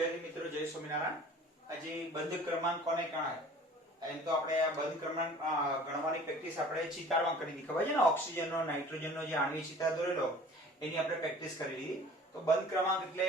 વિદ્યાર્થી મિત્રો જય સ્વામિનારાયણ। આજે બંધ ક્રમાંક કોને ગણાય? એમ તો આપણે આ બંધ ક્રમાંક ગણવાની પ્રેક્ટિસ આપણે ચિતારમાં કરી દીધી, ખબર છે ને? ઓક્સિજનનો નાઇટ્રોજનનો જે આણ્વિક ચિતાર દોરેલો એની આપણે પ્રેક્ટિસ કરી લીધી। તો બંધ ક્રમાંક એટલે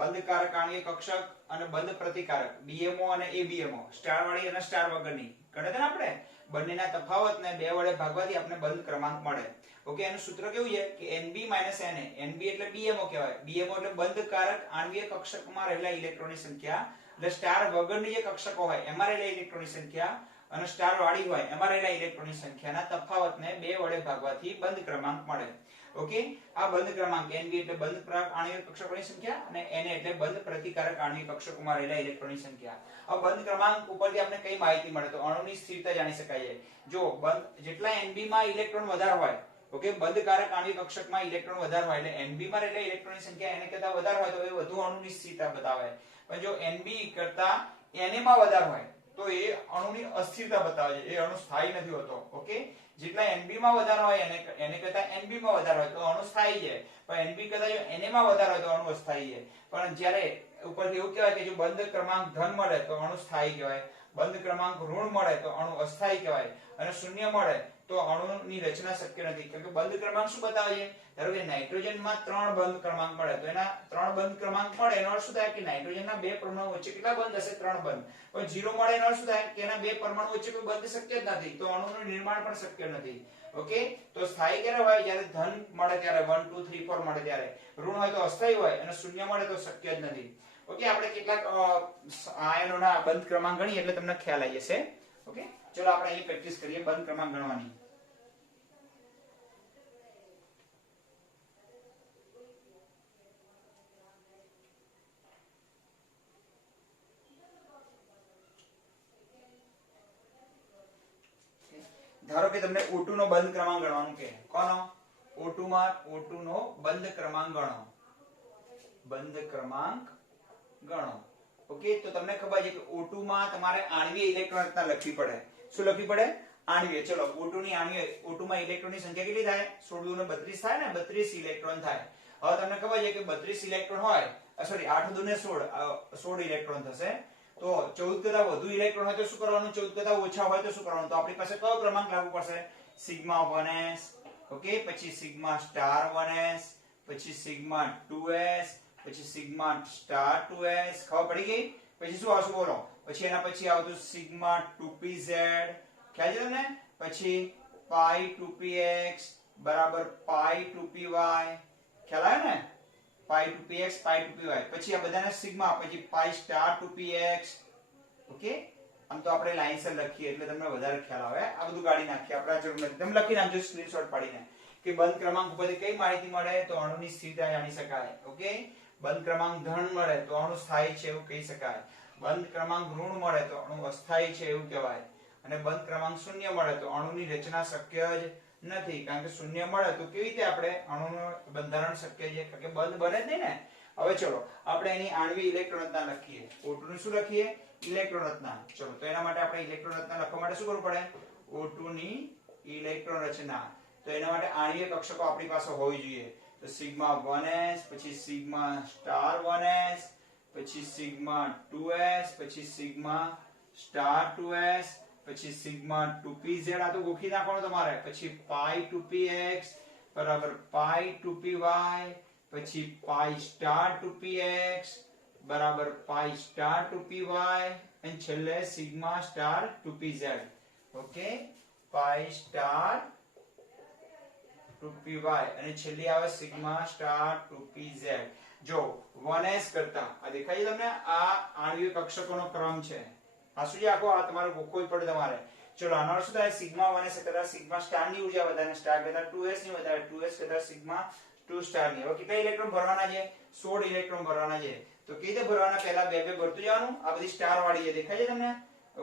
બંધકારક આણ્વિક કક્ષક અને બંધ પ્રતિકારક BMO અને ABMO, સ્ટાર વાળી અને સ્ટાર વગરની ગણે છે ને આપણે બંનેના તફાવતને 2 વડે ભાગવાથી આપણે બંધ ક્રમાંક મળે। ઓકે, એનું સૂત્ર કેવું છે કે NB - NA। NB એટલે BMO કહેવાય। BMO એટલે બંધકારક આણ્વિક કક્ષકમાં રહેલા ઇલેક્ટ્રોનની સંખ્યા, એટલે સ્ટાર વગરની જે કક્ષકો હોય એમાં રહેલા ઇલેક્ટ્રોનની સંખ્યા અને સ્ટાર વાળી હોય એમાં રહેલા ઇલેક્ટ્રોનની સંખ્યાના તફાવતને 2 વડે ભાગવાથી બંધ ક્રમાંક મળે। ઓકે, આ બંધ ક્રમાંક NB એટલે બંધ આણ્વિક કક્ષકોની સંખ્યા અને NA એટલે બંધ પ્રતિકારક આણ્વિક કક્ષકોમાં રહેલા ઇલેક્ટ્રોનની સંખ્યા। આ બંધ ક્રમાંક ઉપરથી આપણે કઈ માહિતી મળે તો અણુની સ્થિરતા જાણી શકાય છે। જો બંધ જેટલા NB માં ઇલેક્ટ્રોન વધારે હોય, ઓકે, બંધકારક આણ્વિક કક્ષકમાં ઇલેક્ટ્રોન વધારે હોય એટલે NB માં રહેલા ઇલેક્ટ્રોનની સંખ્યા NA કરતા વધારે હોય તો એ વધુ અણુની સ્થિરતા બતાવે। પણ જો NB કરતા NA માં વધારે હોય તો એ અણુની અસ્થિરતા બતાવે છે, એ અણુ સ્થાયી નથી હોતો। ઓકે, જેટલા NB માં વધારે હોય NA કરતા NB માં વધારે હોય તો અણુ સ્થાયી છે, પણ NB કરતા જો NA માં વધારે હોય તો અણુ અસ્થાયી છે। પણ જ્યારે ઉપરથી એવું કહેવાય કે જો બંધ ક્રમાંક ધન મળે તો અણુ સ્થાયી કહેવાય, બંધ ક્રમાંક ઋણ મળે તો અણુ અસ્થાયી કહેવાય અને શૂન્ય મળે તો અણુની રચના શક્ય નથી। કેમ કે બંધ ક્રમાંક શું બતાવે છે? ધારો કે નાઇટ્રોજનમાં 3 બંધ ક્રમાંક મળે તો એના 3 બંધ ક્રમાંક મળે એનો અર્થ શું થાય કે નાઇટ્રોજનના 2 પરમાણુ વચ્ચે કેટલા બંધ હશે? 3 બંધ। પણ 0 મળે એનો અર્થ શું થાય કે એના 2 પરમાણુ વચ્ચે કોઈ બંધ શક્ય જ નથી, તો અણુનું નિર્માણ પણ શક્ય નથી। ઓકે, તો સ્થાયી ક્યારે હોય? જ્યારે ધન મળે ત્યારે 1 2 3 4 મળે ત્યારે, ઋણ હોય તો અસ્થાયી હોય અને શૂન્ય મળે તો શક્ય જ નથી। ઓકે, આપણે કેટલાક આયનોના બંધ ક્રમાંક ગણીએ એટલે તમને ખ્યાલ આવી જશે। ઓકે, ચલો આપણે અહીં પ્રેક્ટિસ કરીએ બંધ ક્રમાંક ગણવાની। ધારો કે તમને O2 નો બંધ ક્રમાંક ગણવાનું કે કોનો? O2 માં O2 નો બંધ ક્રમાંક ગણો, બંધ ક્રમાંક ગણો। ઓકે, તો તમને ખબર છે કે O2 માં તમારે આણ્વીય ઇલેક્ટ્રોન રચના લખવી પડે। શું લખવી પડે? આણ્વીય। ચલો, O2 ની આણ્વીય, O2 માં ઇલેક્ટ્રોનની સંખ્યા કેટલી થાય? 16 દુ 32 થાય ને, 32 ઇલેક્ટ્રોન થાય। હવે તમને ખબર છે કે 32 ઇલેક્ટ્રોન હોય, સોરી 8 દુ 16, 16 ઇલેક્ટ્રોન થશે। તો 14 કરતા વધુ ઇલેક્ટ્રોન હોય તો શું કરવાનું? 14 કરતા ઓછા હોય તો શું કરવાનું? તો આપણી પાસે કયો ક્રમાંક લાગુ પડશે? સિગ્મા 1s, ઓકે, પછી સિગ્મા સ્ટાર 1s, પછી સિગ્મા 2s, પછી સિગ્મા સ્ટાર 2s। ખબર પડી ગઈ? પછી શું આવશે બોલો? પછી એના પછી આવતું સિગ્મા 2pz, ખ્યાલ છે તમને? પછી પાઈ 2px બરાબર પાઈ 2py, ખ્યાલ આવે ને? પાઈ 2px પાઈ 2py, પછી આ બધાને સિગ્મા, પછી પાઈ સ્ટાર 2px। ઓકે, આમ તો આપણે લાઈનસર લખીએ એટલે તમને વધારે ખ્યાલ આવે। આ બધું ગાડી નાખીએ, આપણે જરૂર નથી, તમે લખી નાખજો સ્ક્રીનશોટ પાડીને કે બંધ ક્રમાંક ઉપરથી કઈ માહિતી મળે તો અણુની સ્થિરતા જાણી શકાય। ઓકે, બંધ ક્રમાંક ધન મળે તો અણુ સ્થાયી છે એવું કહી શકાય, બંધ ક્રમાંક ઋણ મળે તો અણુ અસ્થાયી છે એવું કહેવાય, અને બંધ ક્રમાંક શૂન્ય મળે તો અણુની રચના શક્ય જ નથી। કારણ કે શૂન્ય મળે તો કેવી રીતે આપણે અણુનું બંધારણ શક્ય છે? કારણ કે બંધ બને જ નહીં ને। હવે ચલો આપણે એની આણ્વિક ઇલેક્ટ્રોન રચના લખીએ। O2 ની શું લખીએ? ઇલેક્ટ્રોન રચના। ચલો, તો એના માટે આપણે ઇલેક્ટ્રોન રચના લખવા માટે શું કરવું પડે? O2 ની ઇલેક્ટ્રોન રચના। તો એના માટે આણ્વીય કક્ષકો આપણી પાસે હોવી જોઈએ। તો સિગ્મા 1s, પછી સિગ્મા સ્ટાર 1s, પછી સિગ્મા 2s, પછી સિગ્મા સ્ટાર 2s, પછી સિગ્મા 2pz, આ તો ગોખી નાખવાનું તમારે। પછી પાઈ 2px બરાબર પાઈ 2py, પછી પાઈ સ્ટાર 2px બરાબર પાઈ સ્ટાર 2py, અને છેલ્લે સિગ્મા સ્ટાર 2pz। ઓકે, પાઈ સ્ટાર 2py અને છેલ્લે આવે સિગ્મા સ્ટાર 2pz। જો 1s કરતા આ દેખાય છે તમને? આ આણ્વિક કક્ષકોનો ક્રમ છે। આ શું છે? આખો આ તમારે ગોખવું પડે તમારે। ચલો, આનો અર્થ શું થાય? સિગ્મા 1s કરતા સિગ્મા સ્ટાર ની ઉર્જા વધારે, સ્ટાર કરતા 2s ની વધારે, 2s કરતા સિગ્મા 2 સ્ટાર ની। હવે કેટલા ઇલેક્ટ્રોન ભરવાના છે? 16 ઇલેક્ટ્રોન ભરવાના છે। તો કેવી રીતે ભરવાના? પહેલા બે બે ભરતું જવાનું। આ બધી સ્ટાર વાળી છે, દેખાય છે તમને?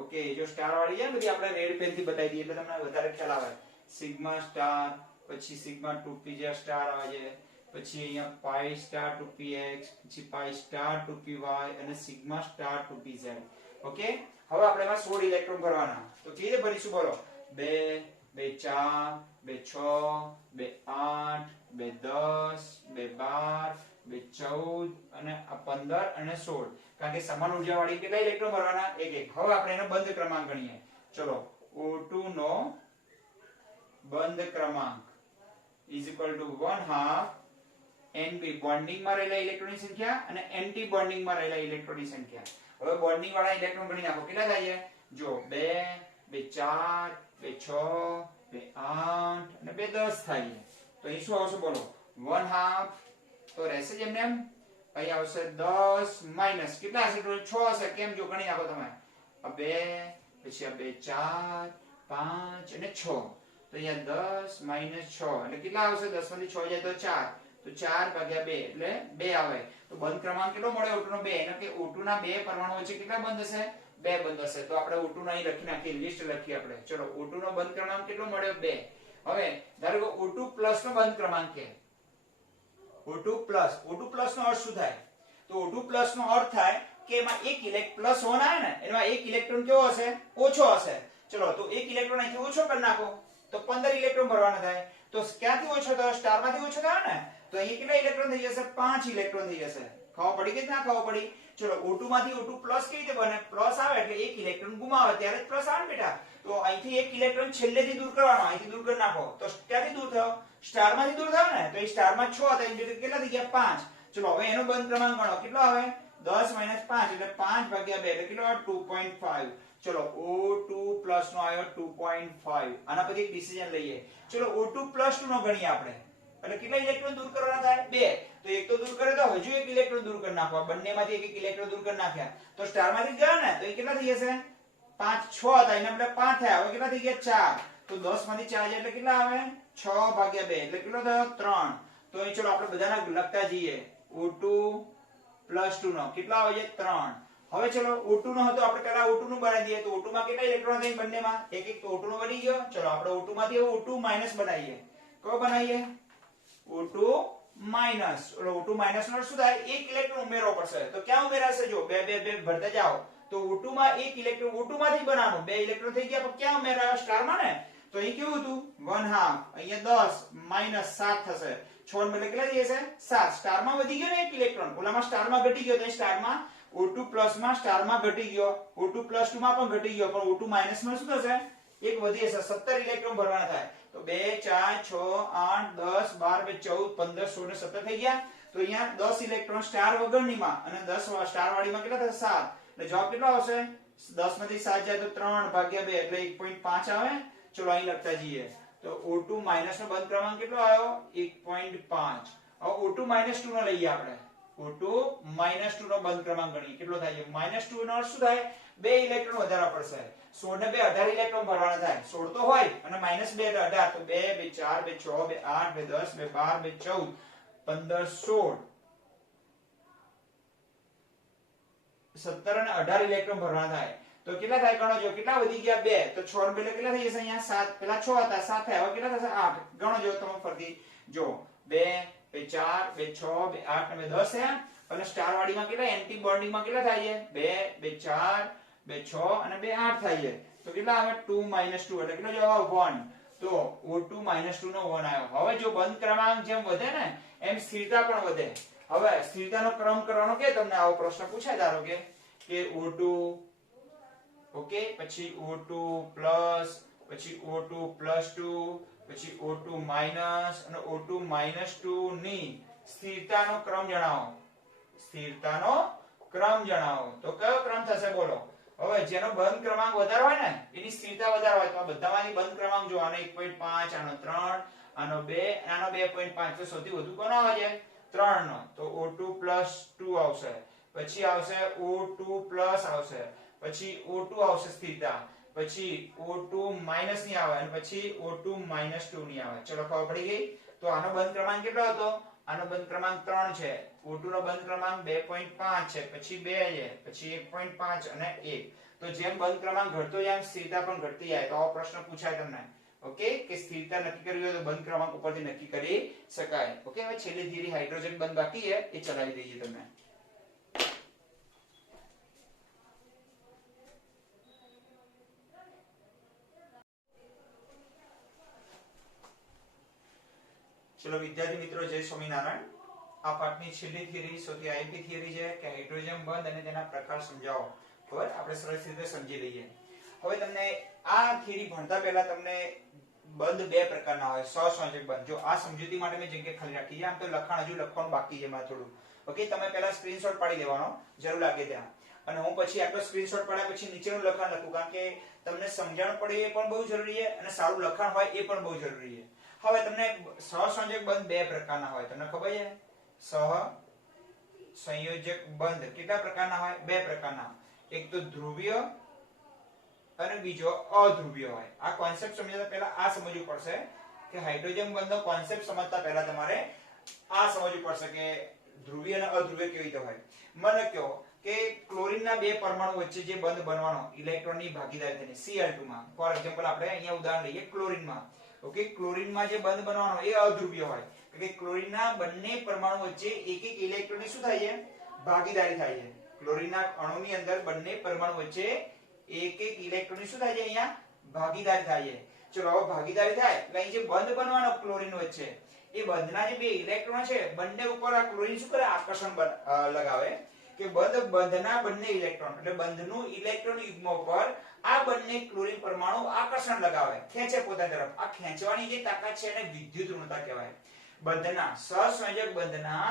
ઓકે, જો સ્ટાર વાળી છે બધી આપણે રેડ પેન થી બતાવી દઈએ એટલે તમને વધારે ખ્યાલ આવે। સિગ્મા સ્ટાર, પછી સિગ્મા 2pz સ્ટાર આવે છે, પછી અહીંયા પાઈ સ્ટાર 2px, પછી પાઈ સ્ટાર 2py અને સિગ્મા સ્ટાર 2pz। ઓકે, હવે આપણે એમાં 16 ઇલેક્ટ્રોન ભરવાના। તો કેવી રીતે ભરીશું બોલો? 2 2 4 2 6 2 8 2 10 2 12 2 14 અને 15 અને 16। કારણ કે સમાન ઉર્જાવાળી કેટલા ઇલેક્ટ્રોન ભરવાના? એક એક. હવે આપણે એનો બંધ ક્રમાંક ગણીએ. ચલો O2 નો બંધ ક્રમાંક is equal to 1/2 Np bonding માં રહેલા ઇલેક્ટ્રોનની સંખ્યા અને એન્ટી બોન્ડિંગ માં રહેલા ઇલેક્ટ્રોનની સંખ્યા. હવે બોન્ડિંગ વાળા ઇલેક્ટ્રોન ગણી નાખો. કેટલા થાય છે? જો 2 2 4 2 6 2 8 અને 2 10 થાય છે. તો અહીં શું આવશે બોલો? 1/2 તો રહેશે જ એમને એમ. અહીં આવશે 10 માઈનસ કેટલા હશે? 6 હશે. કેમ? જો ગણી નાખો તમે. આ 2 પછી આ 2 4 5 અને 6. તો અહીંયા 10 માઈનસ 6 એટલે કેટલા આવશે? 10 માંથી 6 જાય તો 4. તો 4 ભાગ્યા 2 એટલે 2 આવે. તો બંધ ક્રમાંક કેટલો મળે O2 નો? 2. એટલે કે O2 ના બે પરમાણુ વચ્ચે કેટલા બંધ હશે? 2 બંધ હશે. તો આપણે O2 નો અહીં લખી નાખીએ, લિસ્ટ લખીએ આપણે. ચલો O2 નો બંધ ક્રમાંક કેટલો મળ્યો? 2. હવે ધારો કે O2 પ્લસ નો બંધ ક્રમાંક કે O2 પ્લસ નો અર્થ શું થાય? તો O2 પ્લસ નો અર્થ થાય કે એમાં એક ઇલેક્ટ્રોન પ્લસ હોના હે ને, એમાં એક ઇલેક્ટ્રોન કેવો હશે? ઓછો હશે. ચલો તો એક ઇલેક્ટ્રોન અહીંથી ઓછો કરી નાખો તો 15 ઇલેક્ટ્રોન ભરવાના થાય. તો ક્યાંથી ઓછો થયો? સ્ટાર માંથી ઓછો થયો ને. તો અહીં કેટલા ઇલેક્ટ્રોન થઈ જશે? 5 ઇલેક્ટ્રોન થઈ જશે. ખબર પડી કે ના ખબર પડી? ચલો O2 માંથી O2 પ્લસ કેવી રીતે બને? પ્લસ આવે એટલે એક ઇલેક્ટ્રોન ગુમાવે ત્યારે જ પ્લસ આવે બેટા. તો અહીંથી એક ઇલેક્ટ્રોન છેલ્લેથી દૂર કરવાનો, અહીંથી દૂર કરી નાખો. તો ક્યાંથી દૂર થયો? સ્ટાર માંથી દૂર થયો ને. તો એ સ્ટાર માં 6 હતા એટલે કેટલા થઈ ગયા? 5. ચલો હવે એનો બંધ ક્રમાંક ગણો. કેટલો આવે? 10 માઈનસ 5 એટલે 5 ભાગ્યા 2 એટલે કેટલો આવે? 2.5. ચલો O2 પ્લસ નો આવ્યો 2.5. આના પછી એક ડિસિઝન લઈએ. ચલો O2 પ્લસ 2 નો ગણીએ આપણે. એટલે કેટલા ઇલેક્ટ્રોન દૂર કરવાના થાય? 2. તો એક તો દૂર કરે તો હજુ એક ઇલેક્ટ્રોન દૂર કરી નાખો. બંનેમાંથી એક એક ઇલેક્ટ્રોન દૂર કરી નાખ્યા. તો સ્ટાર માંથી ગયા ને તો એ કેટલા થઈ જશે? 5 6 હતા એના બદલે 5 થયા. હવે કેટલા થઈ ગયા? 4. તો 10 માંથી 4 જાય એટલે કેટલા આવે? 6 ભાગ્યા 2 એટલે કેટલો થયો? 3. તો અહીં ચલો આપણે બધાના લખતા જઈએ. O2 પ્લસ 2 નો કેટલા આવે છે? 3. હવે ચલો O2 નો હતો, આપણે પહેલા O2 નું બનાવી દઈએ. તો O2 માં કેટલા ઇલેક્ટ્રોન હતા બંનેમાં? એક એક. તો O2 નો બની ગયો. ચલો આપણે O2 માંથી O2 માઈનસ બનાવીએ. કયો બનાવીએ? O2 minus. O2 માઈનસ નો શું થાય? એક ઇલેક્ટ્રોન ઉમેરવો પડશે. તો ક્યાં ઉમેરાશે? જો 2 2 2 ભરતા જાઓ. તો O2 માં એક ઇલેક્ટ્રોન O2 માંથી બનાવવાનું. 2 ઇલેક્ટ્રોન થઈ ગયા પણ ક્યાં ઉમેરાયા? સ્ટાર માં ને. તો અહીં કેવું હતું? 1/2. અહીંયા 10 માઈનસ 7 થશે. 6 ને બદલે કેટલા થઈ જશે? 7. સ્ટાર માં વધી ગયો ને એક ઇલેક્ટ્રોન. ઓલામાં સ્ટાર માં ઘટી ગયો. તો સ્ટાર માં O2 પ્લસ માં સ્ટાર માં ઘટી ગયો. O2 પ્લસ 2 માં પણ ઘટી ગયો. પણ O2 માઈનસ માં શું થશે? એક વધી જશે. 17 ઇલેક્ટ્રોન ભરવાના થાય. તો 2 4 6 8 10 12 14 15 16 ને 17 થઈ ગયા. તો અહીંયા 10 ઇલેક્ટ્રોન સ્ટાર વગરનીમાં અને 10 સ્ટાર વાળીમાં કેટલા થશે? 7. એટલે જવાબ કેટલો આવશે? 10 માંથી 7 જાય તો 3 ભાગ્યા 2 એટલે 1.5 આવે. ચલો અહીં લખતા જઈએ. તો O2 માઈનસ નો બંધ ક્રમાંક કેટલો આવ્યો? 1.5. હવે O2 માઈનસ 2 નો લઈએ આપણે. O2 માઈનસ 2 નો બંધ ક્રમાંક ગણીએ. કેટલો થાય છે? માઈનસ 2 નો અર્થ શું થાય? 2 ઇલેક્ટ્રોન વધારવા પડશે. 16 ને 2 18 ઇલેક્ટ્રોન ભરવાના થાય. 16 તો હોય અને માઈનસ 2 એટલે 18. તો 2 2 4 2 6 2 8 2 10 2 12 2 14 15 16 17 અને 18 ઇલેક્ટ્રોન ભરવાના થાય. તો કેટલા થાય ગણો જો. કેટલા વધી ગયા? 2. તો 6 ને બદલે કેટલા થઈ જશે? અહીંયા 7. પેલા 6 હતા 7 થયા. હવે કેટલા થશે? 8. ગણો જો તમે ફરીથી. જો 2 2 4 2 6 2 8 અને 10 થયા. અને સ્ટાર વાળીમાં કેટલા? એન્ટી બોન્ડિંગ માં કેટલા થાય છે? 2 2 4 2 6 અને 2 8 થાય છે. તો કેટલા આવે? 2 માઈનસ 2 એટલે કેટલો જવાબ? 1. તો O2 માઈનસ 2 નો 1 આવ્યો. હવે જો બંધ ક્રમાંક જેમ વધે ને એમ સ્થિરતા પણ વધે. હવે સ્થિરતાનો ક્રમ કરવાનો કે તમને આવો પ્રશ્ન પૂછાય ધારો કે O2 ઓકે, પછી O2 પ્લસ, પછી O2 પ્લસ 2, પછી O2 માઈનસ અને O2 માઈનસ 2 ની સ્થિરતાનો ક્રમ જણાવો. સ્થિરતાનો ક્રમ જણાવો. તો કયો ક્રમ થશે બોલો? હવે જેનો બંધ ક્રમાંક વધારે હોય ને એની સ્થિરતા વધારે હોય. તો આ બધામાંથી બંધ ક્રમાંક જો. આનો 1.5, આનો 3, આનો 2, આનો 2.5. તો સૌથી વધુ કોનો આવે છે? 3 નો. તો O2 પ્લસ 2 આવશે. પછી આવશે O2 પ્લસ આવશે. પછી O2 આવશે સ્થિરતા. પછી O2 માઈનસ ની આવે અને પછી O2 માઈનસ 2 ની આવે. ચલો ખબર પડી ગઈ? તો આનો બંધ ક્રમાંક કેટલો હતો? આનો બંધ ક્રમાંક 3 છે. O2 નો બંધ ક્રમાંક 2.5 છે. પછી 2 છે. પછી 1.5 અને 1. તો જેમ બંધ ક્રમાંક ઘટતો જાય એમ સ્થિરતા પણ ઘટતી જાય. તો આવો પ્રશ્ન પૂછાય તમને. ઓકે, કે સ્થિરતા નક્કી કરવી હોય તો બંધ ક્રમાંક ઉપરથી નક્કી કરી શકાય. ઓકે, હવે છેલ્લી થિયરી હાઇડ્રોજન બંધ બાકી છે એ ચલાવી દઈએ તમને. ચલો વિદ્યાર્થી મિત્રો, જય સ્વામિનારાયણ. આ પાઠની છેલ્લી થિયરી સૌથી આઈપી થિયરી છે કે હાઇડ્રોજન બંધ અને તેના પ્રકાર સમજાવો. બરાબર, આપણે સરસ રીતે સમજી લઈએ. હવે તમને આ થિયરી ભણતા પહેલા તમને બંધ બે પ્રકારના હોય, સહસંયોજક બંધ. જો આ સમજૂતી માટે મેં જગ્યા ખાલી રાખી છે, આમ તો લખાણ હજુ લખવાનું બાકી છે મારે થોડું. ઓકે, તમે પહેલા સ્ક્રીનશોટ પાડી લેવાનો જરૂર લાગે ત્યાં, અને હું પછી આટલો સ્ક્રીનશોટ પાડ્યા પછી નીચેનું લખાણ લખું, કારણ કે તમને સમજણ પડે એ પણ બહુ જરૂરી છે અને સારું લખાણ હોય એ પણ બહુ જરૂરી છે. હવે તમને સહસંયોજક બંધ બે પ્રકારના હોય, તમને ખબર છે? સહસંયોજક બંધ કેટલા પ્રકારના હોય? બે પ્રકારના. એક તો ધ્રુવીય અને બીજો અધ્રુવીય હોય. આ કોન્સેપ્ટ સમજતા પહેલા આ સમજવું પડશે કે હાઇડ્રોજન બંધનો કોન્સેપ્ટ સમજતા પહેલા તમારે આ સમજવું પડશે કે ધ્રુવીય અને અધ્રુવીય કેવી રીતે હોય. મને કહો કે ક્લોરીનના બે પરમાણુ વચ્ચે જે બંધ બનવાનો ઇલેક્ટ્રોનની ભાગીદારી થઈને Cl2 માં, ફોર એક્ઝામ્પલ આપણે અહીંયા ઉદાહરણ લઈએ ક્લોરીનમાં. ઓકે, ક્લોરીનમાં જે બંધ બનવાનો એ અધ્રુવીય હોય, કે ક્લોરીનના બંને પરમાણુ વચ્ચે એક એક ઇલેક્ટ્રોનની શું થાય છે? ભાગીદારી થાય છે. ક્લોરીનના અણુની અંદર બંને પરમાણુ વચ્ચે એક એક ઇલેક્ટ્રોનની શું થાય છે? અહીંયા ભાગીદારી થાય છે. ચલો, હવે ભાગીદારી થાય એટલે અહીં જે બંધ બનવાનો ક્લોરીન વચ્ચે, એ બંધના જે બે ઇલેક્ટ્રોન છે બંને ઉપર આ ક્લોરીન શું કરે? આકર્ષણ લગાવે કે બંધના બંને ઇલેક્ટ્રોન એટલે બંધનું ઇલેક્ટ્રોન યુગ્મ પર આ બંને ક્લોરીન પરમાણુ આકર્ષણ લગાવે, ખેંચે પોતાની તરફ. આ ખેંચવાની જે તાકાત છે એને વિદ્યુત ઋણતા કહેવાય. બંધના સહસંયોજક બંધના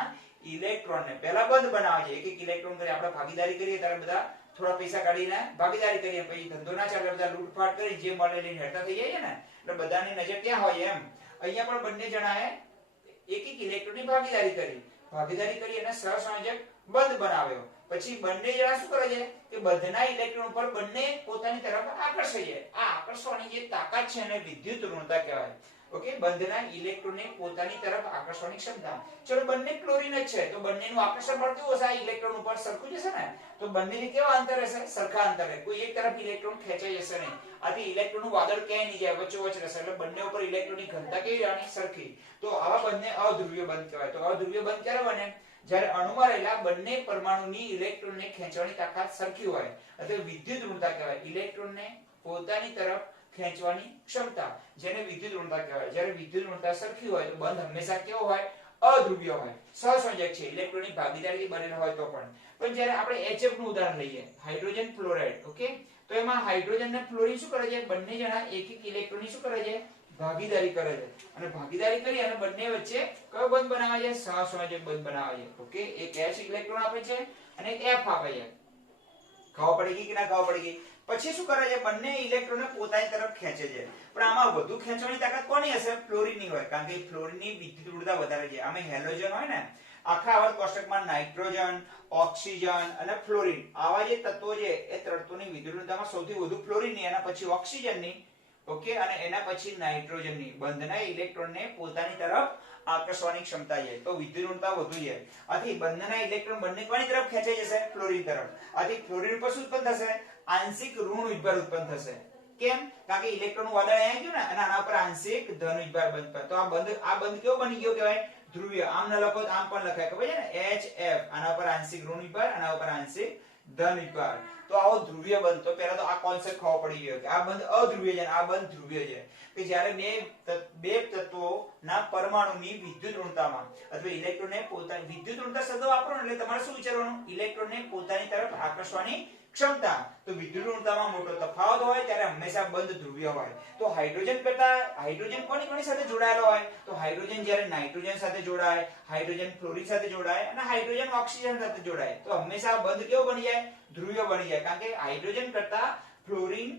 ઇલેક્ટ્રોનને પહેલા બંધ બનાવે છે, એક એક ઇલેક્ટ્રોન કરી આપણે ભાગીદારી કરીએ ત્યારે બધા થોડા પૈસા કાઢીને ભાગીદારી કરીએ, પછી ધંધો ના ચાલે બધા લૂંટફાટ કરી જે મળે લઈને હેરતા થઈ જાય છે ને, એટલે બધાની નજર ક્યાં હોય? એમ અહીંયા પણ બંને જણાએ એક એક ઇલેક્ટ્રોનની ભાગીદારી કરી અને સહસંયોજક બંધ બનાવ્યો. પછી બંને જણા શું કરે છે કે બંધના ઇલેક્ટ્રોન ઉપર બંને પોતાની તરફ આકર્ષે છે. આ આકર્ષવાની જે તાકાત છે એને વિદ્યુત ઋણતા કહેવાય. ઓકે, બંધના ઇલેક્ટ્રોનને પોતાની તરફ આકર્ષવાની ક્ષમતા. ચલો, બંને ક્લોરીન જ છે તો બંનેનું આકર્ષણ બળ કેવું હશે? આ ઇલેક્ટ્રોન ઉપર સરખું જશે ને, તો બંનેની કેવા અંતર હશે? સરખા અંતરે. કોઈ એક તરફ ઇલેક્ટ્રોન ખેંચાઈ જશે નહીં. આથી ઇલેક્ટ્રોનનું વાદળ ક્યાંય નહીં જાય, વચ્ચોવચ્ચ રહેશે. એટલે બંને ઉપર ઇલેક્ટ્રોનની ઘનતા કેવી રહેવાની? સરખી. તો આવા બંને અધ્રુવીય બંધ કહેવાય. તો અધ્રુવીય બંધ ક્યારે બને? જ્યારે અણુમાં રહેલા બંને પરમાણુની ઇલેક્ટ્રોનને ખેંચવાની તાકાત સરખી હોય, એટલે વિદ્યુત ઋણતા કહેવાય. ઇલેક્ટ્રોનને પોતાની તરફ ખેંચવાની ક્ષમતા, જેને વિદ્યુત ઋણતા કહેવાય. જ્યારે વિદ્યુત ઋણતા સરખી હોય તો બંધ હંમેશા કેવો હોય? અધ્રુવીય હોય. સહસંયોજક છે, ઇલેક્ટ્રોનની ભાગીદારીથી બનેલો હોય તો પણ જ્યારે આપણે HF નું ઉદાહરણ લઈએ, હાઇડ્રોજન ફ્લોરાઇડ, ઓકે, તો એમાં હાઇડ્રોજન અને ફ્લોરીન શું કરે છે? બંને જણા એક એક ઇલેક્ટ્રોનની શું કરે છે? ભાગીદારી કરે છે. અને ભાગીદારી કરી અને બંને વચ્ચે કયો બંધ બનાવે છે? સહસંયોજક બંધ બનાવે છે. ઓકે, એક H ઇલેક્ટ્રોન આપે છે અને એક F આપે છે. ખબર પડી ગઈ કે ના ખબર પડી ગઈ? પછી શું કરે છે? બંને ઇલેક્ટ્રોનને પોતાની તરફ ખેંચે છે. પણ આમાં વધુ ખેંચવાની તાકાત કોની હશે? ફ્લોરીનની હોય, કારણ કે ફ્લોરીનની વિદ્યુત ઋણતા વધારે છે. આમાં હેલોજન હોય ને, આખા આવર્ત કોષ્ટકમાં નાઇટ્રોજન, ઓક્સિજન અને ફ્લોરીન આવા જે તત્વો છે એ તત્વોની વિદ્યુત ઋણતામાં સૌથી વધુ ફ્લોરીનની, એના પછી ઓક્સિજનની, ઓકે, અને એના પછી નાઇટ્રોજનની. બંધના ઇલેક્ટ્રોનને પોતાની તરફ આકર્ષવાની ક્ષમતા છે, તો વિદ્યુત ઋણતા વધુ છે. આથી બંધના ઇલેક્ટ્રોન બંને કોની તરફ ખેંચાઈ જશે? ફ્લોરીન તરફ. આથી ફ્લોરીન પર શું ઉત્પન્ન થશે? આંશિક ઋણ વિજભાર ઉત્પન્ન થશે. કેમ? કારણ કે ઇલેક્ટ્રોનનું વાદળ અહીંયા ગયું ને, અને આના પર આંશિક ધન વિજભાર બંધ. તો આ બંધ કેવો બની ગયો કહેવાય? ધ્રુવીય. આમ ન લખો તો આમ પણ લખાય, ખબર છે ને? HF, આના પર આંશિક ઋણ વિજભાર, આના પર આંશિક ધન વિજભાર. તો આવો ધ્રુવીય બંધ. તો પહેલા તો આ કોન્સેપ્ટ ખબર પડી ગયો કે આ બંધ અધ્રુવીય છે અને આ બંધ ધ્રુવીય છે. કે જ્યારે બે તત્વોના પરમાણુની વિદ્યુત ઋણતામાં અથવા ઇલેક્ટ્રોનને પોતાની વિદ્યુત ઋણતા શબ્દ વાપરો એટલે તમારે શું વિચારવાનું? ઇલેક્ટ્રોનને પોતાની તરફ આકર્ષવાની ક્ષમતા. તો વિદ્યુત ઋણતામાં મોટો તફાવત હોય ત્યારે હંમેશા બંધ ધ્રુવીય હોય. તો હાઇડ્રોજન કરતા હાઇડ્રોજન કોની સાથે જોડાયેલો હોય? તો હાઇડ્રોજન જ્યારે નાઇટ્રોજન સાથે જોડાય, હાઇડ્રોજન ફ્લોરીન સાથે જોડાય અને હાઇડ્રોજન ઓક્સિજન સાથે જોડાય તો હંમેશા બંધ કેવો બની જાય? ધ્રુવીય બની જાય. કારણ કે હાઇડ્રોજન કરતા ફ્લોરીન,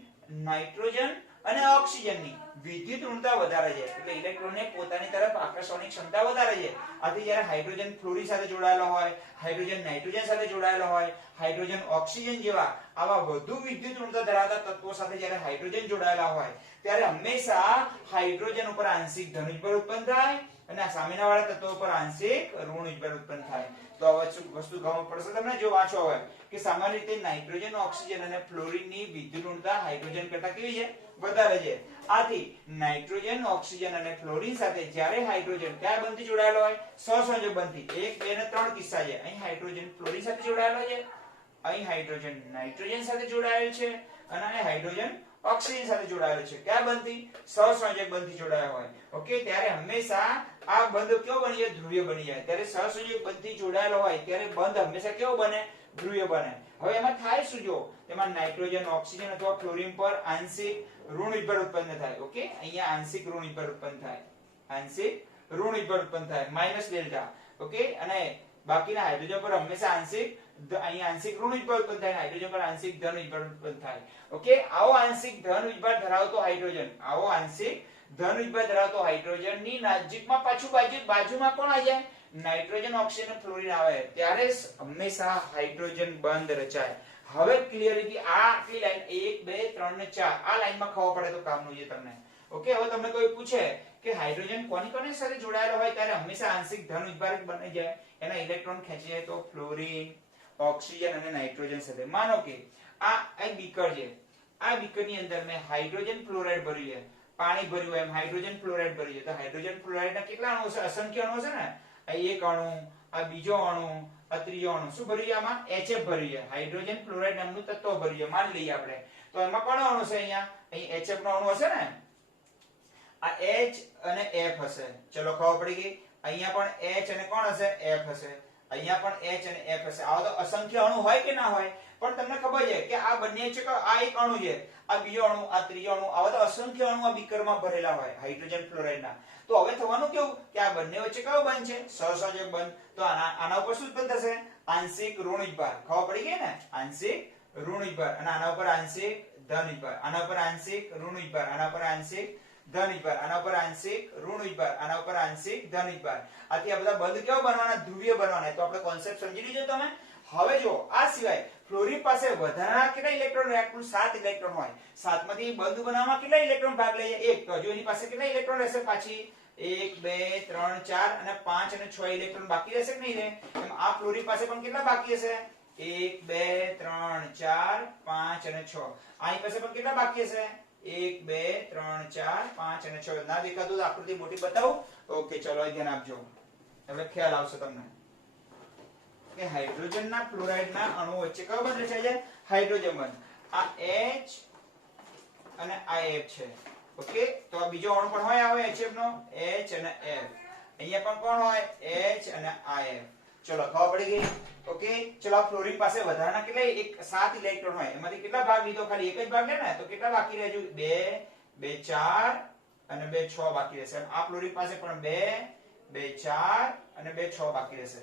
નાઇટ્રોજન અને ઓક્સિજનની વિદ્યુત ઋણતા વધારે છે, એટલે ઇલેક્ટ્રોનને પોતાની તરફ આકર્ષવાની ક્ષમતા વધારે છે. આથી જ્યારે હાઇડ્રોજન ફ્લોરીન સાથે જોડાયેલો હોય, હાઇડ્રોજન નાઇટ્રોજન સાથે જોડાયેલો હોય, હાઇડ્રોજન ઓક્સિજન જેવા આવા વધુ વિદ્યુત ઋણતા ધરાવતા તત્વો સાથે જ્યારે હાઇડ્રોજન જોડાયેલા હોય ત્યારે હંમેશા હાઇડ્રોજન ઉપર આંશિક ધન વિજભાર ઉત્પન્ન થાય અને સામેના વાળા તત્વો પર આંશિક ઋણ વિજભાર ઉત્પન્ન થાય. તો હવે વસ્તુ ગમો પડશે તમને જો વાંચો હવે કે સામાન્ય રીતે નાઇટ્રોજન, ઓક્સિજન અને ફ્લોરીનની વિદ્યુત ઋણતા હાઇડ્રોજન કરતા કેવી છે? વધારે છે. આથી નાઇટ્રોજન, ઓક્સિજન અને ફ્લોરીન સાથે જ્યારે હાઇડ્રોજન કયા બંધથી જોડાયેલો હોય? સહસંયોજક બંધથી. 1, 2 અને 3 કિસ્સા છે. અહીં હાઇડ્રોજન ફ્લોરીન સાથે જોડાયેલો છે, અહીં હાઇડ્રોજન નાઇટ્રોજન સાથે જોડાયેલ છે અને આ હાઇડ્રોજન ઓક્સિજન સાથે જોડાયેલો છે. ક્યાં બંધથી? સહસંયોજક બંધથી જોડાયો હોય. ઓકે, ત્યારે હંમેશા આ બંધ કેવો બની જાય? ધ્રુવીય બની જાય. ત્યારે સહસંયોજક બંધથી જોડાયેલો હોય ત્યારે બંધ હંમેશા કેવો બને? ધ્રુવીય બને. હવે એમાં થાય શું? જો એમાં નાઇટ્રોજન, ઓક્સિજન અથવા ક્લોરીન પર આંશિક ઋણ વિભર ઉત્પન્ન થાય. ઓકે, અહીંયા આંશિક ઋણ વિભર ઉત્પન્ન થાય. આંશિક ઋણ વિભર ઉત્પન્ન થાય માઈનસ ડેલ્ટા. ઓકે, અને બાકીના હાઇડ્રોજન પર હંમેશા આંશિક અહીંયા આંશિક ઋણ વિભર ઉત્પન્ન થાય, હાઇડ્રોજન પર આંશિક ધન વિભર ઉત્પન્ન થાય. ઓકે, આવો આંશિક ધન વિભર ધરાવતો હાઇડ્રોજન, આવો આંશિક ધન વિભર ધરાવતો હાઇડ્રોજન ની નજીકમાં પાછું બાજુમાં કોણ આવી જાય? નાઇટ્રોજન, ઓક્સિજન અને ફ્લોરિન આવે. ત્યારે હંમેશા હાઇડ્રોજન બંધ રચાય. હવે ક્લિયરિટી આ આટલી લાઈન 1 2 3 ને 4 આ લાઈનમાં ખબર પડે તો કામનું છે તમને. ઓકે, હવે તમને કોઈ પૂછે કે હાઇડ્રોજન કોની સાથે જોડાયેલો હોય ત્યારે હંમેશા આંશિક ધન વિભાજક બની જાય. એના ઇલેક્ટ્રોન ખેંચી જાય તો ફ્લોરિન, ઓક્સિજન અને નાઇટ્રોજન સાથે. માનો કે આ એક બીકર છે. આ બીકરની અંદર મેં હાઇડ્રોજન ફ્લોરાઇડ ભર્યું છે, પાણી ભર્યું એમ હાઇડ્રોજન ફ્લોરાઇડ ભર્યું છે. તો હાઇડ્રોજન ફ્લોરાઇડના કેટલા અણુ છે? અસંખ્ય અણુ છે ને. આ એક અણુ, આ બીજો અણુ, આ ત્રીજો અણુ. શું ભર્યું છે આમાં? HF ભર્યું છે. હાઇડ્રોજન ફ્લોરાઇડ નામનું તત્વ ભર્યું છે. માની લઈએ આપણે. તો એમાં કોનો અણુ છે? અહીંયા અહીં HF નો અણુ હશે ને. આ H અને F હશે. ચલો ખબર પડી ગઈ. અહીંયા પણ H અને કોણ હશે? F હશે. અહીંયા પણ H અને F હશે. આવા તો અસંખ્ય અણુ હોય કે ના હોય? પણ તમને ખબર છે કે આ બંને છે કે આ એક અણુ છે, આ બીજો અણુ, આ ત્રીજો અણુ. આવા તો અસંખ્ય અણુ આ બીકરમાં ભરેલા હોય હાઇડ્રોજન ફ્લોરાઇડના. તો હવે થવાનું કેવું કે આ બંને વચ્ચે કયો બંધ છે? સહસંયોજક બંધ. તો આના ઉપર શું ઉત્પન્ન થશે? આંશિક ઋણ વિભાર. ખબર પડી ગઈ ને? આંશિક ઋણ વિભાર. અને આના ઉપર આંશિક ધન વિભાર. આના ઉપર આંશિક ઋણ વિભાર. આના ઉપર આંશિક ધન વિભાર. આના ઉપર આંશિક ઋણ વિભાર. આના ઉપર આંશિક ધન વિભાર. આથી આ બધા બંધ કેવા બનવાના? ધ્રુવીય બનવાના. તો આપણે કોન્સેપ્ટ સમજી લીધો તમે. હવે જો આ સિવાય ફ્લોરિન પાસે વધારાના કેટલા ઇલેક્ટ્રોન રહે? કુલ 7 ઇલેક્ટ્રોન હોય. 7 માંથી બંધ બનાવવામાં કેટલા ઇલેક્ટ્રોન ભાગ લે છે? 1. તો હજુ એની પાસે કેટલા ઇલેક્ટ્રોન રહેશે? પાછી 1 2 3 4 અને 5 અને 6 ઇલેક્ટ્રોન બાકી રહેશે કે નહીં રહે? એમ આ ફ્લોરિન પાસે પણ કેટલા બાકી હશે? 1 2 3 4 5 અને 6. આની પાસે પણ કેટલા બાકી હશે? 1 2 3 4 5 અને 6. ના દેખાતું તો આકૃતિ મોટી બતાવું. ઓકે, ચલો ધ્યાન આપજો. એટલે ખ્યાલ આવશે તમને કે હાઇડ્રોજનના ફ્લોરાઇડના અણુ વચ્ચે કયો બંધ રચાય છે? હાઇડ્રોજન બંધ. આ H અને આ F છે. ઓકે, તો આ બીજો અણુ પણ હોય આવે HF નો, H અને F. અહીંયા પણ કોણ હોય? H અને F. ચલો ખબર પડી ગઈ. ઓકે, ચલો આ ફ્લોરિન પાસે વધારાના કેટલા 7 ઇલેક્ટ્રોન હોય. એમાંથી કેટલા ભાગ લીધો? ખાલી એક જ ભાગ લે ને. તો કેટલા બાકી રહેજો? 2 2 4 અને 2 6 બાકી રહેશે. આ ફ્લોરિન પાસે પણ 2 2 4 અને 2 6 બાકી રહેશે.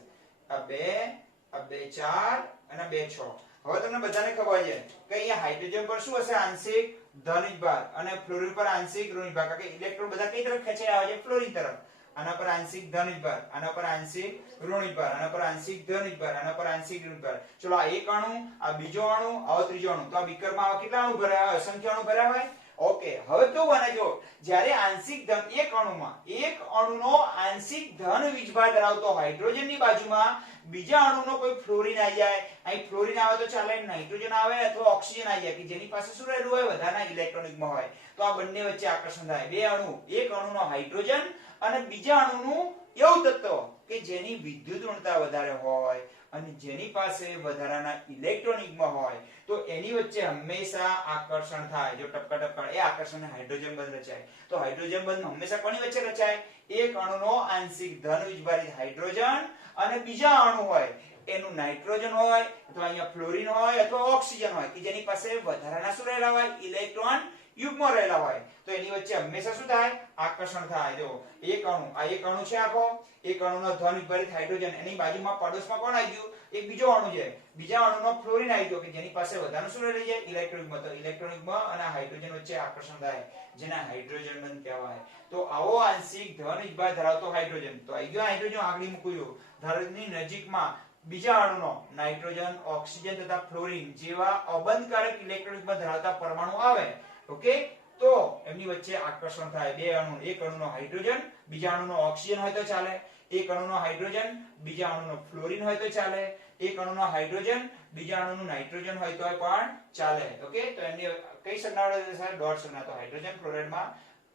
આ 2 4 અને 2 6. હવે તમને બધાને ખબર છે કે અહીંયા હાઇડ્રોજન પર શું હશે? આંશિક ધન વિભાર. અને ફ્લોરિન પર આંશિક ઋણ વિભાર. કારણ કે ઇલેક્ટ્રોન બધા કઈ તરફ ખેંચાઈ આવે છે? ફ્લોરિન તરફ. આના પર આંશિક ધન વિભાર, આના પર આંશિક ઋણ વિભાર, આના પર આંશિક ધન વિભાર, આના પર આંશિક ઋણ વિભાર. ચલો આ એક અણુ, આ બીજો અણુ, આ ત્રીજો અણુ. તો આ બીકરમાં આવા કેટલા અણુ ભર્યા હોય? અસંખ્ય અણુ ભર્યા હોય. ઓકે, હવે કેવું બને? જો જ્યારે આંશિક ધન એક અણુમાં એક અણુનો આંશિક ધન વીજભાર ધરાવતો હાઇડ્રોજનની બાજુમાં બીજા અણુનો કોઈ ફ્લોરિન આવી જાય. અહીં ફ્લોરિન આવે તો ચાલે, નાઇટ્રોજન આવે અથવા ઓક્સિજન આવી જાય કે જેની પાસે શું રહેલું હોય? વધારાના ઇલેક્ટ્રોનિકમાં હોય. તો આ બંને વચ્ચે આકર્ષણ થાય. બે અણુ, એક અણુનો હાઇડ્રોજન અને બીજા અણુનું એવું તત્વ કે જેની વિદ્યુત ઋણતા વધારે હોય અને જેની પાસે વધારાના ઇલેક્ટ્રોનિકમાં હોય, તો એની વચ્ચે હંમેશા આકર્ષણ થાય. જો ટપકા ટપકા એ આકર્ષણને હાઇડ્રોજન બંધ રચાય. તો હાઇડ્રોજન બંધ હંમેશા કોની વચ્ચે રચાય? એક અણુનો આંશિક ધન વીજભારિત હાઇડ્રોજન અને બીજા અણુ હોય એનું નાઇટ્રોજન હોય અથવા અહીંયા ફ્લોરિન હોય અથવા ઓક્સિજન હોય કે જેની પાસે વધારાના શું રહેલા હોય? ઇલેક્ટ્રોન યુગ્મ રહેલા હોય. તો એની વચ્ચે હંમેશા શું થાય? આકર્ષણ થાય. જો એક અણુ, આ એક અણુ છે આખો, એક અણુનો ધન વિભારિત હાઇડ્રોજન, એની બાજુમાં પડોશમાં કોણ આવી ગયું? એક બીજો અણુ છે, બીજા અણુનો ફ્લોરિન આવી ગયો કે જેની પાસે વધારાનું શું રહી જાય? ઇલેક્ટ્રોનિકમાં. તો ઇલેક્ટ્રોનિકમાં અને હાઇડ્રોજન વચ્ચે આકર્ષણ થાય જેને હાઇડ્રોજન બંધ કહેવાય. તો આવો આંશિક ધન વિભાર ધરાવતો હાઇડ્રોજન, તો આવી ગયો હાઇડ્રોજન આગળ મૂક્યું, ધારની નજીકમાં બીજા અણુનો નાઇટ્રોજન, ઓક્સિજન તથા ફ્લોરિન જેવા અબંધકારક ઇલેક્ટ્રોનિકમાં ધરાવતા પરમાણુ આવે. ઓકે, તો એમની વચ્ચે આકર્ષણ થાય. બે અણુ, એક અણુનો હાઇડ્રોજન, બીજા અણુનો ઓક્સિજન હોય તો ચાલે. એક અણુનો હાઇડ્રોજન, બીજા અણુનો ફ્લોરિન હોય તો ચાલે. એક અણુનો હાઇડ્રોજન, બીજા અણુનું નાઇટ્રોજન હોય તો પણ ચાલે. ઓકે, તો એમની કઈ સંજ્ઞા છે? ડોટ સંજ્ઞા. તો હાઇડ્રોજન ફ્લોરાઇડમાં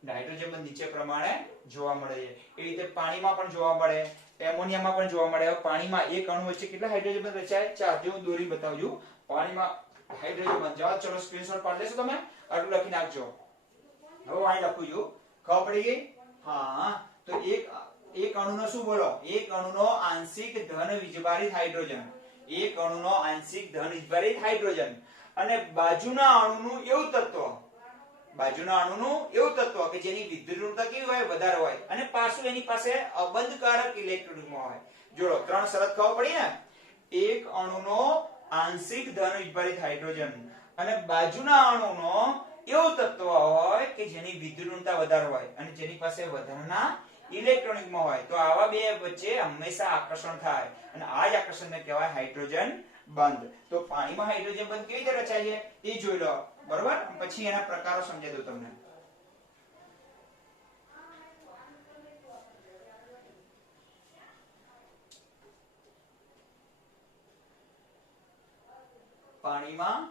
હાઇડ્રોજન બંધ નીચે પ્રમાણે જોવા મળે છે. એ રીતે પાણીમાં પણ જોવા મળે, એમોનિયામાં પણ જોવા મળે. પાણીમાં એક અણુ વચ્ચે કેટલા હાઇડ્રોજન બંધ રચાય? 4. જો હું દોરી બતાવું છું. પાણીમાં હાઇડ્રોજન બંધ. જવા ચલો સ્ક્રીનશોટ પાડી લેશો તમે, આટલું લખી નાખજો. હવે અહીં લખું છું, ખબર પડી ગઈ? હા, તો એક અણુનો શું બોલો? એક અણુનો આંશિક ધન વીજભારિત હાઇડ્રોજન, એક અણુનો આંશિક ધન વીજભારિત હાઇડ્રોજન, અને બાજુના અણુનું એવું તત્વ, બાજુના અણુનું એવું તત્વ કે જેની વિદ્યુતઋણતા કેવી હોય? વધારે હોય, અને પાછું એની પાસે અબંધકારક ઇલેક્ટ્રોન હોય. જોડો, ત્રણ શરત ખબર પડી ને? એક અણુનો આંશિક ધન વીજભારિત હાઇડ્રોજન અને બાજુના અણુનો એવું તત્વ હોય કે જેની વિદ્યુતઋણતા વધારે હોય અને જેની પાસે વધારાના ઇલેક્ટ્રોનિકમાં હોય. તો આવા બે વચ્ચે હંમેશા આકર્ષણ થાય અને આ જ આકર્ષણને કહેવાય હાઇડ્રોજન બંધ. તો પાણીમાં હાઇડ્રોજન બંધ કેવી રીતે રચાય છે એ જોઈ લો, બરોબર? પછી એના પ્રકારો સમજાવી દઉં તમને. પાણીમાં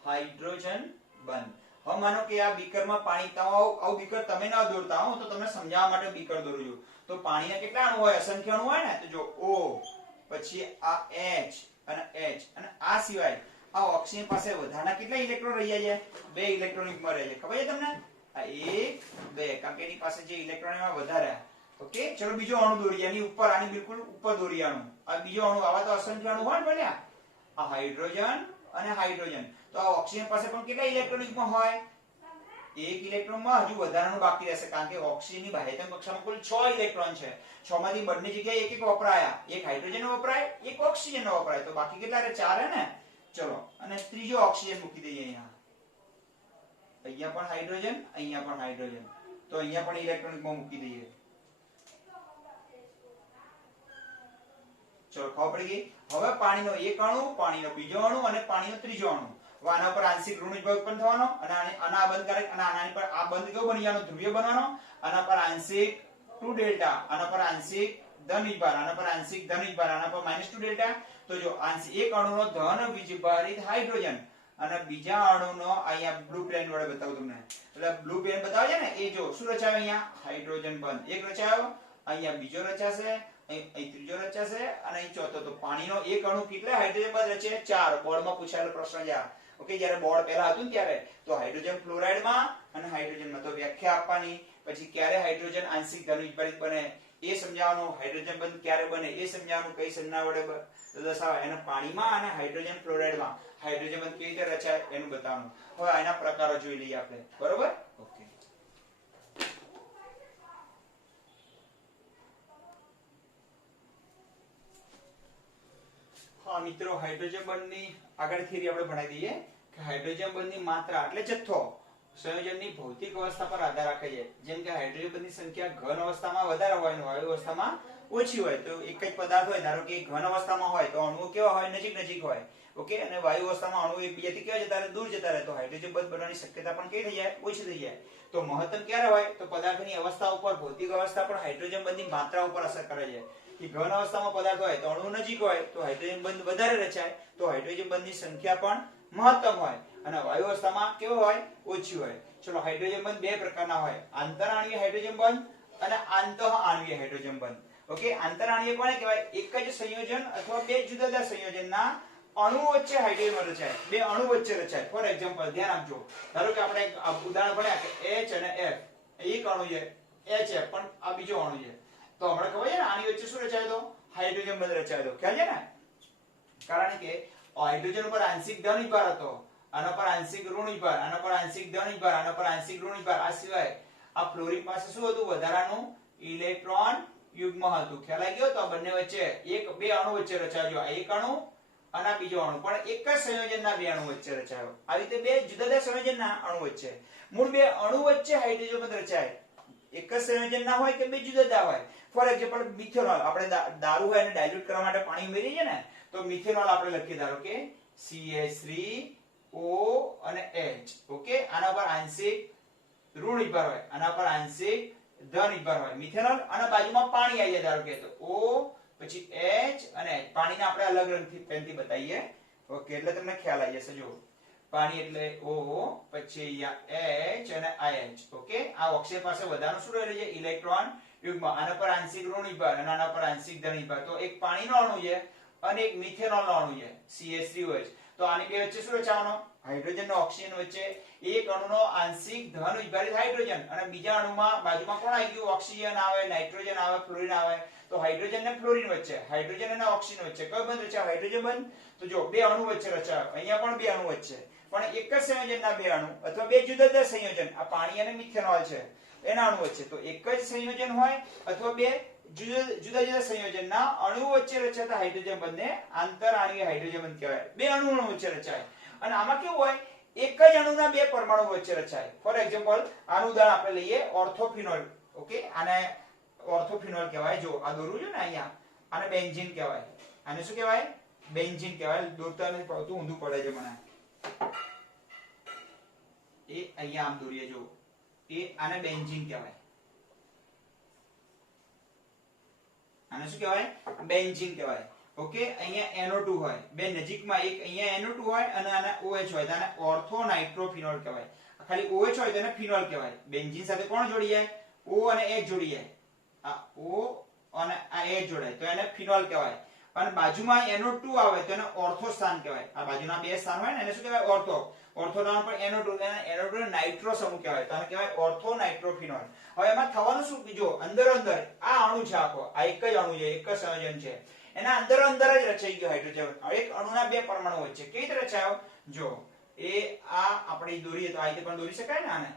હાઇડ્રોજન બંધ. હવે માનો કે આ બીકરમાં પાણી, આવું બીકર તમે ના દોરતા હો, તો તમને સમજાવવા માટે બીકર દોરું છું. તો પાણીના કેટલા અણુ હોય? અસંખ્ય અણુ હોય ને. તો જો O, પછી આ H અને H, અને આ સિવાય આ ઓક્સિજન પાસે વધારાના કેટલા ઇલેક્ટ્રોન રહી જાય? 2 ઇલેક્ટ્રોન મળે છે. ખબર છે તમને? આ 1 2, કારણ કે એની પાસે જે ઇલેક્ટ્રોન એમાં વધારે. ઓકે, ચલો બીજો અણુ દોરીએ. આની ઉપર, આની બિલકુલ ઉપર દોરીએ અણુ. આ બીજો અણુ. આવા તો અસંખ્ય અણુ હોય ને બન્યા. આ હાઇડ્રોજન અને હાઇડ્રોજન. તો આ ઓક્સિજન પાસે પણ કેટલા ઇલેક્ટ્રોનિકમાં હોય? 1 ઇલેક્ટ્રોનમાં હજુ વધારાનું બાકી રહેશે, કારણ કે ઓક્સિજનની બાહ્યતમ કક્ષામાં કુલ 6 ઇલેક્ટ્રોન છે. 6 માંથી બંને જગ્યાએ એક એક વપરાયા. એક હાઇડ્રોજનનો વપરાય, એક ઓક્સિજનનો વપરાય. તો બાકી કેટલા રહે? 4 હે ને? ચલો, અને ત્રીજો ઓક્સિજન મૂકી દઈએ અહીંયા. અહીંયા પણ હાઇડ્રોજન, અહીંયા પણ હાઇડ્રોજન. તો અહીંયા પણ ઇલેક્ટ્રોનિકમાં મૂકી દઈએ. ચલો, ખબર પડી ગઈ? હવે પાણીનો એક અણુ, પાણીનો બીજો અણુ અને પાણીનો ત્રીજો અણુ. હવે આના પર આંશિક ઋણ વિભાગ ઉત્પન્ન થવાનો, અને આના અબંધકારક, અને આના પર આ બંધ કેવો બની જવાનો? ધ્રુવીય બનવાનો. આના પર આંશિક 2 ડેલ્ટા, આના પર આંશિક ધન વીજભાર, આના પર આંશિક ધન વીજભાર, આના પર -2 ડેલ્ટા. તો જો આંશિક એક અણુનો ધન વીજભારિત હાઇડ્રોજન અને બીજા અણુનો, અહીંયા બ્લુ પેન વડે બતાવું તમને. એટલે બ્લુ પેન બતાવે છે ને, એ જો શું રચાયો? અહીંયા હાઇડ્રોજન બંધ એક રચાયો, અહીંયા બીજો રચાશે, અહીં ત્રીજો રચાશે, અને અહીં ચોથો. તો પાણીનો એક અણુ કેટલા હાઇડ્રોજન બંધ રચે? 4. બોર્ડમાં પૂછાયેલો પ્રશ્ન છે આ. ઓકે, જ્યારે બોર્ડ પહેલા હતું ને ત્યારે તો હાઇડ્રોજન ક્લોરાઇડમાં અને હાઇડ્રોજનમાં તો વ્યાખ્યા આપવાની, પછી ક્યારે હાઇડ્રોજન આંશિક ધન વીજભારિત બને એ સમજાવવાનું, હાઇડ્રોજન બંધ ક્યારે બને એ સમજાવવાનું, કઈ સંજ્ઞા વડે દર્શાવાય, અને પાણીમાં અને હાઇડ્રોજન ક્લોરાઇડમાં હાઇડ્રોજન બંધ કેવી રીતે રચાય એનું બતાવવાનું. હવે આના પ્રકારો જોઈ લઈએ આપણે, બરોબર? ઓકે, હા મિત્રો, હાઇડ્રોજન બંધની આગળ થિયરી આપણે ભણાવી દઈએ કે હાઇડ્રોજન બંધની માત્રા એટલે જથ્થો સંયોજનની ભૌતિક અવસ્થા પર આધાર રાખે છે. જેમ કે હાઇડ્રોજન બંધની સંખ્યા ઘન અવસ્થામાં વધારે હોય અને વાયુ અવસ્થામાં ઓછી હોય. તો એક જ પદાર્થ હોય, ધારો કે ઘન અવસ્થામાં હોય તો અણુઓ કેવા હોય? નજીક નજીક હોય. ઓકે, અને વાયુ અવસ્થામાં અણુઓ એકબીજાથી કેવા જતા રહે? દૂર જતા રહે. તો હાઇડ્રોજન બંધ બનવાની શક્યતા પણ કેવી થઈ જાય? ઓછી થઈ જાય. તો મહત્તમ ક્યારે હોય? તો પદાર્થની અવસ્થા ઉપર, ભૌતિક અવસ્થા પણ હાઇડ્રોજન બંધની માત્રા ઉપર અસર કરે છે. કે ઘન અવસ્થામાં પદાર્થ હોય તો અણુ નજીક હોય તો હાઇડ્રોજન બંધ વધારે રચાય, તો હાઇડ્રોજન બંધની સંખ્યા પણ મહત્તમ હોય, અને વાયુ અવસ્થામાં કેવો હોય? ઓછી હોય. ચલો, હાઇડ્રોજન બંધ બે પ્રકારના હોય, આંતરાણ્વીય હાઇડ્રોજન બંધ અને આંતઃઆણ્વીય હાઇડ્રોજન બંધ. ઓકે, આંતરાણ્વીય કોને કહેવાય? એક જ સંયોજન અથવા બે જુદા જુદા સંયોજનના અણુઓ વચ્ચે હાઇડ્રોજન રચાય, બે અણુ વચ્ચે રચાય. ફોર એક્ઝામ્પલ, ધ્યાન આપજો. ધારો કે આપણે એક ઉદાહરણ ભણ્યા કે H અને F, એક અણુ છે HF, પણ આ બીજો અણુ છે. તો હમણાં ખબર છે ને આની વચ્ચે શું રચાયો તો? હાઇડ્રોજન બંધ રચાયો તો. ખ્યાલ છે ને? કારણ કે હાઇડ્રોજન ઉપર આંશિક ધન વીજભાર હતો, આના પર આંશિક ઋણ વીજભાર, આના પર આંશિક ધન વીજભાર, આના પર આંશિક ઋણ વીજભાર. આ સિવાય આ ફ્લોરિન પાસે શું હતું? વધારાનું ઇલેક્ટ્રોન યુગ્મ હતું. ખ્યાલ આવી ગયો? તો આ બંને વચ્ચે બે અણુ વચ્ચે રચાયો. આ એક અણુ અને આ બીજો અણુ, પણ એક જ સંયોજનના બે અણુ વચ્ચે રચાયો. આવી રીતે બે જુદા જુદા સંયોજનના અણુ વચ્ચે, મૂળ બે અણુ વચ્ચે હાઇડ્રોજન બંધ રચાય. એક જ સંયોજન ના હોય કે બે જુદા જુદા હોય. For example, methanol. આપણે દારૂ હોય એને ડાયલ્યુટ કરવા માટે પાણી ઉમેરીએ છીએ ને, તો મિથેનોલ આપણે લખીએ, ધારો કે CH3O અને H. ઓકે, આના પર આંશિક ઋણ વીજભાર હોય, આના પર આંશિક ધન વીજભાર હોય. મિથેનોલ, અને બાજુમાં પાણી આવી જાય, ધારો કે તો O, પછી H અને H. પાણીને આપણે અલગ રંગથી પેનથી બતાવીએ. ઓકે, એટલે તમને ખ્યાલ આવી જશે. જો પાણી એટલે O, પછી અહીંયા H અને IH. ઓકે, આ ઓક્સિજન પાસે વધારાનું શું રહેલું છે? ઇલેક્ટ્રોન યુગ્મ. આના પર આંશિક ઋણ વીજભાર અને આના પર આંશિક ધન વીજભાર. તો એક પાણીનો અણુ છે અને એક મિથેનોલનો અણુ છે, CH3OH. તો આની બે વચ્ચે શું રચાવાનો હાઇડ્રોજન નો ઓક્સિજન વચ્ચે એક અણુનો આંશિક ધન વિભાજિત હાઇડ્રોજન અને બીજા અણુમાં બાજુમાં કોણ આવી ગયું ઓક્સિજન આવે નાઇટ્રોજન આવે ફ્લોરિન આવે તો હાઇડ્રોજન ને ફ્લોરિન વચ્ચે હાઇડ્રોજન અને ઓક્સિજન વચ્ચે કયો બંધ રચાયો હાઇડ્રોજન બંધ તો જો બે અણુ વચ્ચે રચાયો અહીંયા પણ બે અણુ વચ્ચે પણ એક જ સંયોજનના બે અણુ અથવા બે જુદા જુદા સંયોજન આ પાણી અને મિથેનોલ છે એના અણુ વચ્ચે તો એક જ સંયોજન હોય અથવા બે જુદા જુદા સંયોજનના અણુ વચ્ચે રચાતા હાઇડ્રોજન બંધને આંતરાણ્વીય હાઇડ્રોજન બંધ કહેવાય બે અણુ વચ્ચે રચાય અને આમાં કેવું હોય એક જ અણુના બે પરમાણુ વચ્ચે રચાય ફોર એક્ઝામ્પલ આનું ઉદાહરણ આપણે લઈએ ઓર્થોફિનોલ ઓકે આને ઓર્થોફિનોલ કહેવાય જો આ દોરું છે ને અહીંયા આને બેન્ઝીન કહેવાય આને શું કહેવાય બેન્ઝીન કહેવાય દોરતા નથી પડતું ઊંધું પડે છે મને એ અહીંયા આમ દોરીએ જો એ આને બેન્ઝીન કહેવાય આને શું કહેવાય બેન્ઝીન કહેવાય ઓકે અહીંયા NO2 હોય બે નજીકમાં એક અહીંયા NO2 હોય અને આને OH હોય તો આને ઓર્થો નાઇટ્રોફિનોલ કહેવાય ખાલી OH હોય તો એને ફિનોલ કહેવાય બેન્ઝીન સાથે કોણ જોડી જાય O અને H જોડી જાય આ O અને આ H જોડાય તો એને ફિનોલ કહેવાય અને બાજુમાં NO2 આવે તો એને ઓર્થો સ્થાન કહેવાય આ બાજુના બે સ્થાન હોય ને એને શું કહેવાય ઓર્થો ઓર્થો નામ પણ NO2 એને NO2 ને નાઇટ્રો સમૂહ કહેવાય તો આને કહેવાય ઓર્થો નાઇટ્રોફિનોલ હવે એમાં થવાનું શું જો અંદર આ અણુ છે આખો આ એક જ અણુ છે એક જ સંયોજન છે એના અંદર જ રચાઈ ગયો હાઇડ્રોજન એક અણુના બે પરમાણુ વચ્ચે કેવી રીતે રચાયો જો એ આ આપણે દોરીએ તો આ રીતે પણ દોરી શકાય ને આને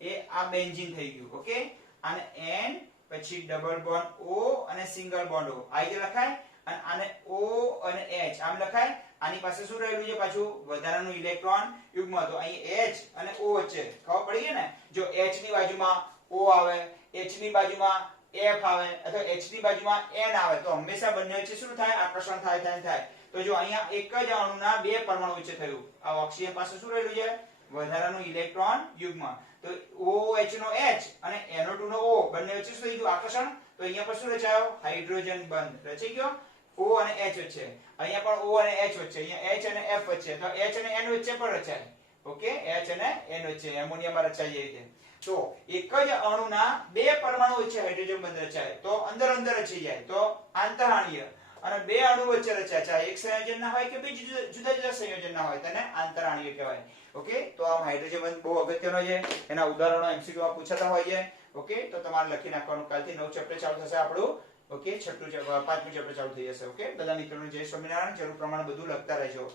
એ આ બેન્ઝીન થઈ ગયું ઓકે આને N પછી ડબલ બોન્ડ O અને સિંગલ બોન્ડ O આ રીતે લખાય અને આને O અને H આમ લખાય આની પાસે શું રહેલું છે પાછું વધારાનું ઇલેક્ટ્રોન યુગ્મ તો અહીં H અને O વચ્ચે ખબર પડી ગઈ ને જો H ની બાજુમાં O આવે H ની બાજુમાં F આવે અથવા H ની બાજુમાં N આવે તો હંમેશા બંને વચ્ચે શું થાય આકર્ષણ થાય તો જો અહીંયા એક જ અણુના બે પરમાણુ વચ્ચે થયું આ ઓક્સિજન પાસે શું રહેલું છે વધારાનું ઇલેક્ટ્રોન યુગ્મ તો OH નો H અને NO2 નો O બંને વચ્ચે શું થઈ ગયું આકર્ષણ તો અહીંયા પર શું રચાયો હાઇડ્રોજન બંધ રચાઈ ગયો O અને H વચ્ચે અહીંયા પણ O અને H વચ્ચે અહીંયા H અને F વચ્ચે તો H અને N વચ્ચે પણ રચાય ઓકે H અને N વચ્ચે એમોનિયામાં રચાય એ રીતે તો એક જ અણુના બે પરમાણુ વચ્ચે હાઇડ્રોજન બંધ રચાય તો અંદર રચાઈ જાય તો આંતરાણ્વીય અને બે અણુ વચ્ચે રચાય ચાહે એક સંયોજનના હોય કે બે જુદા જુદા સંયોજનના હોય તેને આંતરાણ્વીય કહેવાય ઓકે તો આ હાઇડ્રોજન બંધ બહુ અગત્યનો છે એના ઉદાહરણો MCQ માં પૂછાતા હોય છે ઓકે તો તમારે લખી નાખવાનું કાલથી નવું ચેપ્ટર ચાલુ થશે આપણું ઓકે પાંચમું ચેપ્ટર ચાલુ થઈ જશે ઓકે બધા મિત્રોને જય સ્વામિનારાયણ જરૂર પ્રમાણે બધું લખતા રહેજો